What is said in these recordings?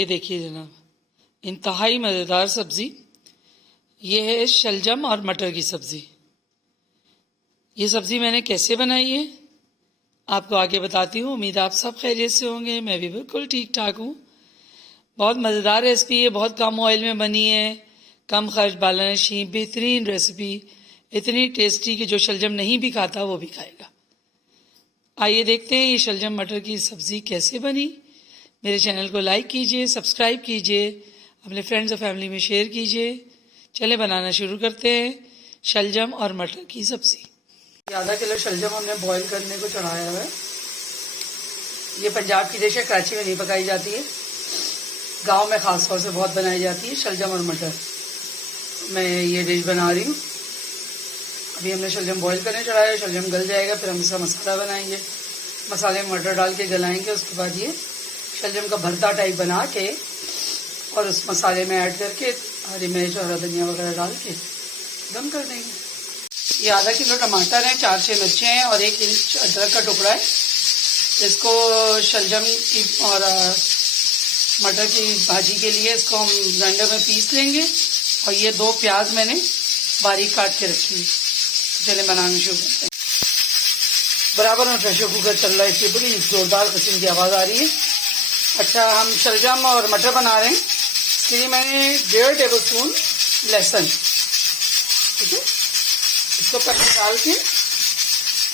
ये देखिए जनाब, इंतहाई मज़ेदार सब्ज़ी। ये है शलजम और मटर की सब्ज़ी। ये सब्ज़ी मैंने कैसे बनाई है आपको आगे बताती हूँ। उम्मीद आप सब खैरियत से होंगे, मैं भी बिल्कुल ठीक ठाक हूँ। बहुत मज़ेदार रेसिपी है, बहुत कम ऑयल में बनी है, कम खर्च बालानशी, बेहतरीन रेसिपी, इतनी टेस्टी कि जो शलजम नहीं भी खाता वो भी खाएगा। आइए देखते हैं ये शलजम मटर की सब्ज़ी कैसे बनी। मेरे चैनल को लाइक कीजिए, सब्सक्राइब कीजिए, अपने फ्रेंड्स और फैमिली में शेयर कीजिए। चले बनाना शुरू करते हैं शलजम और मटर की सब्ज़ी। आधा किलो शलजम हमने बॉईल करने को चढ़ाया हुआ है। ये पंजाब की डिश है, कराची में नहीं पकाई जाती है, गांव में ख़ास तौर से बहुत बनाई जाती है शलजम और मटर। मैं ये डिश बना रही हूँ। अभी हमने शलजम बॉईल करने चढ़ाया है, शलजम गल जाएगा, फिर हम इसका मसाला बनाएंगे। मसाले में मटर डाल के गलाएंगे, उसके बाद ये शलजम का भरता टाइप बना के और उस मसाले में ऐड करके हरी मिर्च और हरा धनिया वगैरह डाल के दम कर देंगे। ये आधा किलो टमाटर है, 4-6 मिर्चें हैं और 1 इंच अदरक का टुकड़ा है। इसको शलजम की और मटर की भाजी के लिए इसको हम ग्राइंडर में पीस लेंगे। और ये 2 प्याज मैंने बारीक काट के रखी है। चले बनाना शुरू करते हैं। बराबर में प्रेशर कुकर चल रहा है, इसकी बड़ी जोरदार किस्म की आवाज़ आ रही है। अच्छा, हम शलजम और मटर बना रहे हैं, इसके लिए मैंने 1.5 टेबल स्पून लहसुन, ठीक है, इसको पहले डाल के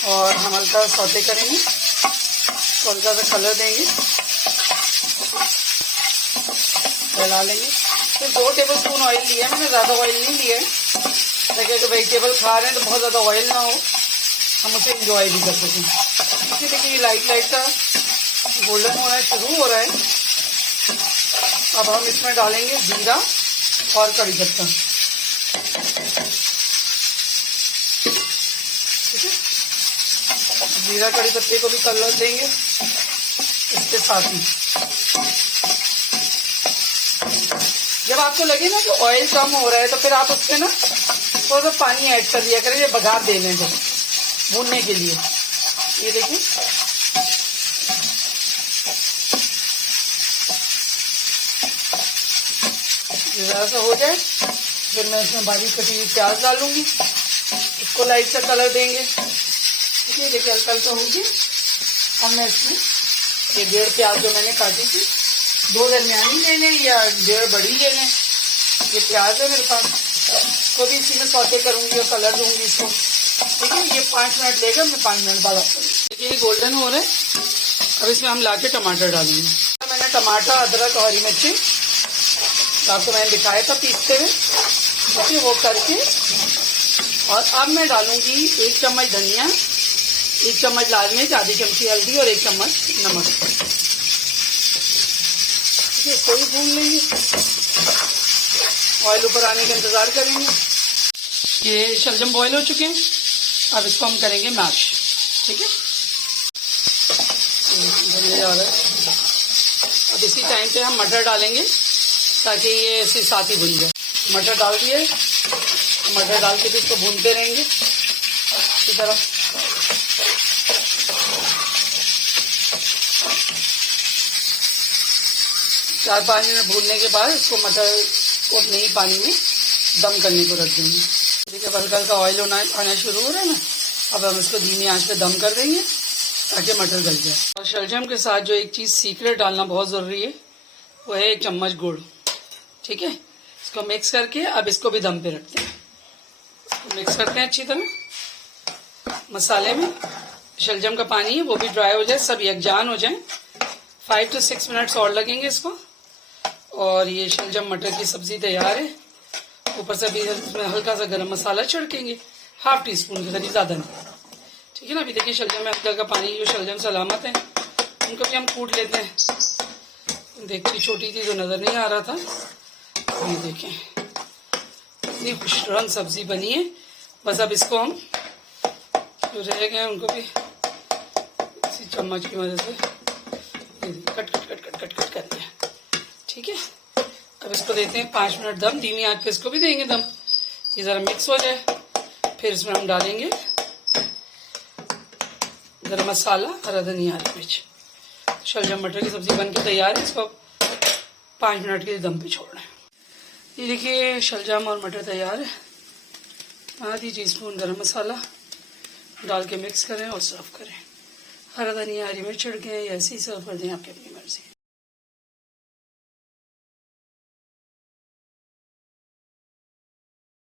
और हम हल्का सौते करेंगे, तो हल्का सा कलर देंगे, फैला लेंगे। फिर 2 टेबल स्पून ऑयल लिया है मैंने, ज़्यादा ऑयल नहीं लिया है, ताकि अगर वेजिटेबल खा रहे हैं तो बहुत ज़्यादा ऑयल ना हो, हम उसे इंजॉय भी कर सकें। इसी देखिए ये लाइट सा गोल्डन होना शुरू हो रहा है। अब हम इसमें डालेंगे जीरा और कड़ी पत्ता, ठीक है। जीरा कड़ी पत्ते को भी कलर देंगे इसके साथ ही। जब आपको लगे ना कि ऑयल कम हो रहा है तो फिर आप उसमें ना थोड़ा सा पानी ऐड कर दिया करें, ये बघार देने दो भूनने के लिए। ये देखिए ज़रा सा हो जाए, फिर मैं इसमें बारीक कटी हुई प्याज डालूंगी, इसको लाइट सा कलर देंगे। ठीक है, देखिए हल्का हल्का होगी। अब मैं इसमें ये 1.5 प्याज जो मैंने काटी थी, 2 दरमियानी ले लें या 1.5 बड़ी ले लें। ये प्याज है मेरे पास, इसको भी इसी में सौते करूँगी और कलर दूँगी इसको, ठीक है। ये 5 मिनट लेगा, मैं 5 मिनट बाद आपको। देखिए ये गोल्डन हो रहा है। अब इसमें हम ला के टमाटर डालेंगे। मैंने टमाटर, अदरक और हरी मिर्ची आपको मैंने दिखाया था पीसते हुए, ओके, वो करके। और अब मैं डालूंगी 1 चम्मच धनिया, 1 चम्मच लाल मिर्च, आधी चमची हल्दी और 1 चम्मच नमक। इसको भी भून लेंगे, ऑयल ऊपर आने का इंतज़ार करेंगे। ये शलजम बॉयल हो चुके हैं, अब इसको हम करेंगे मैश, ठीक है। जा रहा है। अब इसी टाइम पे हम मटर डालेंगे ताकि ये इसी साथ ही भून जाए। मटर डाल दिए, मटर डाल के भी इसको भूनते रहेंगे इसी तरह। चार 5 मिनट भूनने के बाद इसको मटर को अपने ही पानी में दम करने को रख देंगे। देखिए हल्का हल्का ऑयल आना शुरू हो रहा है ना। अब हम इसको धीमी आंच पे दम कर देंगे ताकि मटर गल जाए। और शलजम के साथ जो एक चीज़ सीक्रेट डालना बहुत ज़रूरी है, वो है 1 चम्मच गुड़, ठीक है। इसको मिक्स करके अब इसको भी दम पे रखते हैं। इसको मिक्स करते हैं अच्छी तरह मसाले में। शलजम का पानी है वो भी ड्राई हो जाए, सब यकजान हो जाए। 5 से 6 मिनट्स और लगेंगे इसको। और ये शलजम मटर की सब्ज़ी तैयार है। ऊपर से भी इसमें हल्का सा गरम मसाला छिड़केंगे, 1/2 टीस्पून के करीब, ज़्यादा नहीं, ठीक है ना। अभी देखिए शलजम में हल्का का पानी, जो शलजम सलामत है उनको भी हम कूट लेते हैं। देखिए छोटी थी तो नज़र नहीं आ रहा था। ये देखें इतनी खुशरंग सब्ज़ी बनी है। बस अब इसको हम जो रह गए उनको भी इसी चम्मच की मदद से cut cut cut cut cut cut कर दिया, ठीक है। अब इसको देते हैं 5 मिनट दम, धीमी आंच पे इसको भी देंगे दम, ये ज़रा मिक्स हो जाए। फिर इसमें हम डालेंगे गरम मसाला, हरा धनिया, हरी मिर्च। शलजम मटर की सब्ज़ी बनके तैयार है। इसको 5 मिनट के लिए दम पे छोड़ना है। ये देखिए शलजम और मटर तैयार है। आधी टीस्पून गरम मसाला डाल के मिक्स करें और सर्व करें। हरा धनिया हरी मिर्च छिड़कें या ऐसे ही सर्व कर दें, आपकी अपनी मर्जी।